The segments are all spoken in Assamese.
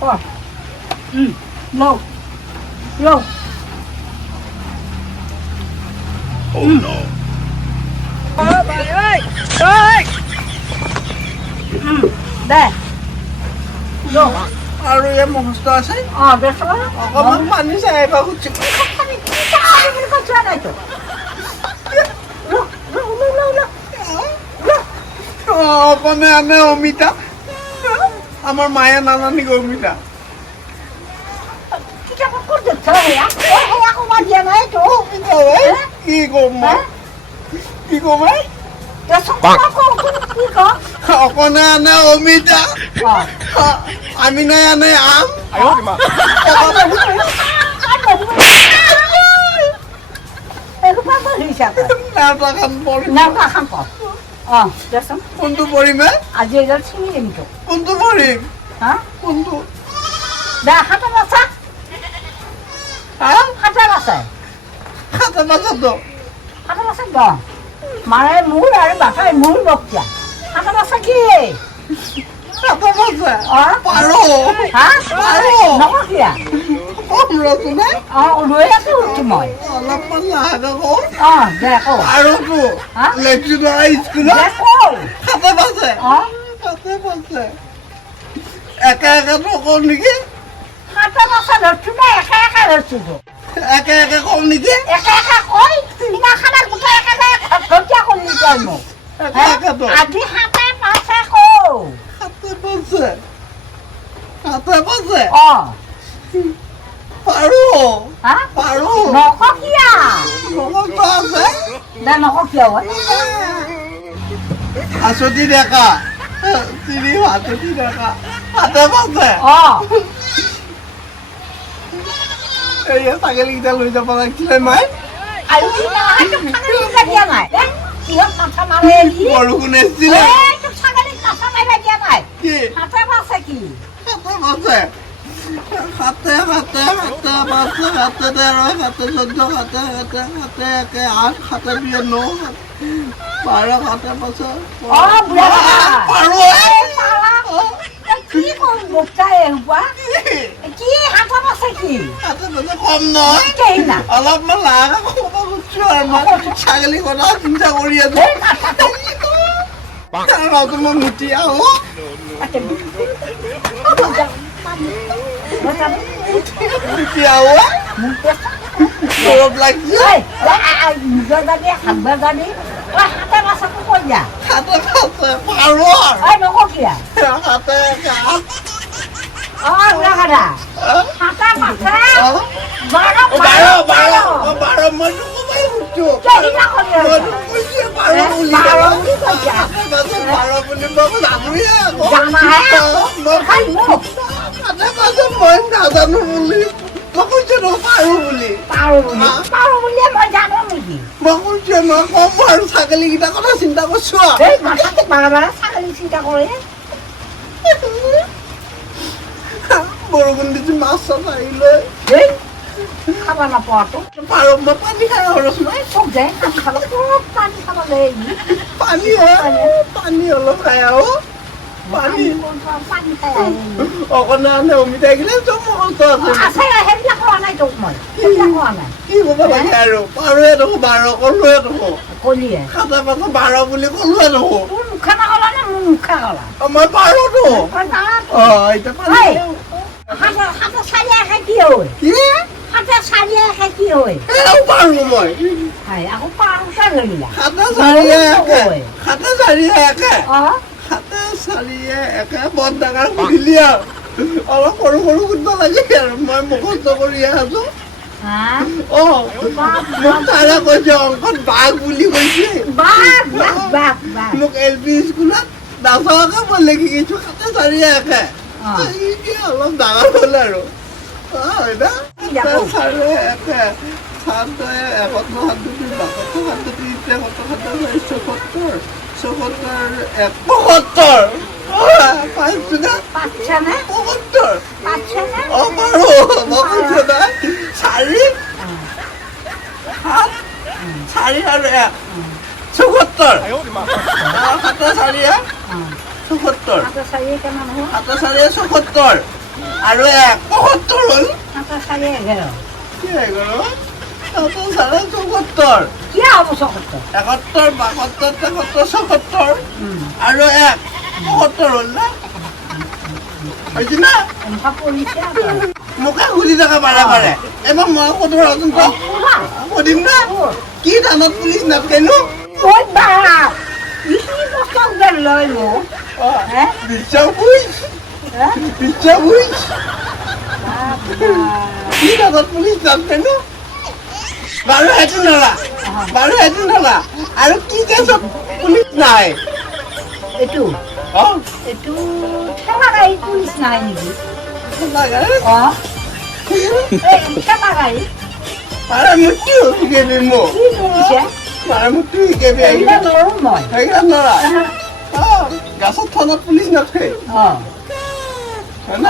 Lâu. Lâu. Oh no. Bà ơi. Ơi. Đây. Đâu? আৰু এই মস্ত আছে 됐어. অকমান পানী চাই আহিবা খুজিছো 아니, 진짜 이거 좋아하죠. অকণে আনে অমিতা আমাৰ মায়ে নানানি অমিতা 진짜 바꿔도 저야. 해하고 말이야 나해줘. অমিতা ঐ কি কম মই কি কম 야, 손가락고 이거. অকণে আনে অমিতা আমি নাই আনে আম 이거 봐봐 시작. নাটকান পৰি 나가 한 거. 됐어. কোনটো পৰিমে 아직 이거 챙기는 줘. কোনটো পৰিম 어? কোনটো 나 하자 봤어? হা 하자 봤어. খাতা পাছতো 하자 봤어 너. 말에 물 아래 막아에 물 먹자. 하자 봤어 기. খাতা পাছে 어? পাৰ 아? 바로. 너거기야. কম ৰচোনে 왜 또 웃지 뭐? অলপমান লাহে কওঁ 내고. আৰুতো হা? লেকচুন স্কুলত 내고. খাতা পাছে 어? খাতা পাছে একে একে নকওঁ নেকি 하자 봤어 너 주나 에카에카 넣어주고. একে একে কওঁ নেকি 에카에카 거이. 이나 하나부터 에카에카 걷자고 있는 뭐. একে একেতো 아직 하자 봤어고. খাতা পাছে খাতা পাছে পাৰো 어? পাৰো 너거기야. লগতো আছে 나 너거 귀여워. হাঁচতি ডেকা চিৰি হাঁচতি ডেকা খাতা পাছে এই ছাগলীকেইটা লৈ যাব লাগিছিলে মাই 아유, 그냥 한쪽 사가리 가지야마. 이거 나타나래지. বৰষুণ এসেছিলে 좀 사가리 나타나래지야마. কি 하자 봤어기. খাতা পাছে খাতে খাতে খাতে পাছে খাতে তেৰ খাতে চৈধ্য খাতে খাতে খাতে একে আঠ খাতে দুয়ে ন বাৰ খাতে পাছে বুঢ়া পাৰো কি কম মোটাই হোৱা কি হাতা পাছেকি খাতে পাছে কম নহয় কেইনা অলপমান লাহে ক'ব খুজিছো আৰু মই ছাগলী কথা চিন্তা কৰি আছো তাৰমানে মই মুতি আহো মুতি আহো গৰম লাগিছে নিজৰ গাড়ী হাতবাৰ গাড়ী হাতে পাছাকো কৈ দিয়া খাতে পাছে পাৰো নককিয়া খাতে বুঢ়া কাটা হাতা পাছে বাৰ বাৰ মই ক'বাই খুজিছো কেইনা কৰি মইতো কৈছোৱে বাৰ বুলি বাৰ বুলি কৈছা বাৰ বুলি মই জানোৱে আকৌ জানাহে মই খাই মোক খাতে পাছে মই নাজানো বুলি মই কৈছো ন পাৰো বুলি পাৰো বুলিয়ে মই জানো নেকি মই কৈছো মই কম আৰু ছাগলীকেইটাৰ কথা চিন্তা কৰিছো এই মাথাটো বাৰে বাৰে ছাগলী চিন্তা কৰে বৰষুণ দিছে মাছ চাছ আহিলে এই খাব নাপোৱাটো পাৰো মই পানী খাই ৰচোন চব যায় পানী খাব খুব পানী খাব লাগে পানী পানী অলপ খাই আহো পানী পানী খাই আহে অকণে আনে অমিতা গিলে চব মস্ত আছে আছে সেইবিলাক খোৱা নাই তোক মই সেইবিলাক খোৱা নাই কি ক'ব লাগে আৰু পাৰোৱে দেখো বাৰ ক'লোৱে দেখো কলিয়ে খাতে পাছে বাৰ বুলি ক'লোৱে দেখো তোৰ মুখা নাকলা নে মোৰ মুখা কলা মই পাৰোতো এতিয়া পানী হাতে চাৰি আহে কি হয় কি হাতে চাৰি আহে কি হয় এও পাৰো মই আকৌ পাৰোঁতে ধৰিলা খাতে চাৰিয়ে একে খাতে চাৰিয়ে একে অঁ খাতে চাৰিয়ে একে বৰ ডাঙৰ সুধিলি আৰু অলপ সৰু সৰু সুধিব লাগে আৰু মই মুখস্থ কৰিয়ে আছো মোক তাৰে কৈছে অংকত বাঘ বুলি কৈছে মোক এল পি স্কুলত নাচকে মই লিখি গৈছো খাতে চাৰিয়ে একে অলপ ডাঙৰ হ'ল আৰু চাৰিয়ে একে সাতয়ে একত্ৰ সাতটি বাসত্তৰ সাতটি তেসত্তৰ সাতটি চৌসত্তৰ চৌসত্তৰ পঁসত্তৰ পাইছো না পাঁচশনে পঁসত্তৰ পাঁচশনে পাৰো মই কৈছো না চাৰি সাত চাৰি আৰু এক চৌসত্তৰ সাতে চাৰিয়ে চৌসত্তৰ হাতে চাৰিয়ে কিমান হ'ব সাতে চাৰিয়ে চৌসত্তৰ আৰু 71 হ'ল সাতা চাৰি 11 কি হৈ গ'ল তহঁতৰ চাৰে 74 কি হ'ব 74 71 72 73 74 আৰু 71 হ'ল না হৈছে না এনেকুৱা পৰিছে মোকে সুধি থকা বাৰে বাৰে এবাৰ মই সুধো ৰচোন তই সুধিম না কি ধানত পুলিচ নাথাকেনো ঐ বাপ ইখিনি বস্তু উগাৰ লৈ মোক হে বিশ্বাস বুইছ বিশ্বাস বুইছ কি ধানত পুলিচ নাথাকেনো বাৰু সেইটো নলা আৰু কি কেছত পুলিচ নাই এইটো অঁ এইটো ঠেলা গাড়ী পুলিচ নাই নেকি অঁ ঠেলা গাড়ী মাৰা মৃত্যু শিকাবি মোক কি কৰিছে মাৰা মৃত্যু শিকাবি এইবিলাক নৰোঁ মই সেইবিলাক নৰা অঁ গাছত থানাত পুলিচ নাথাকে অঁ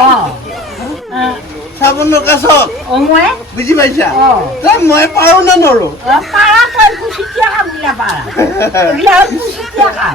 অঁ চাবোনৰ কাছত অঁ মই বুজি পাইছা অঁ তই মই পাৰোঁ না নৰোঁ পাৰা তই কুচিতিয়া কাম বোলে পাৰা এইবিলাক কুচিতিয়া কাম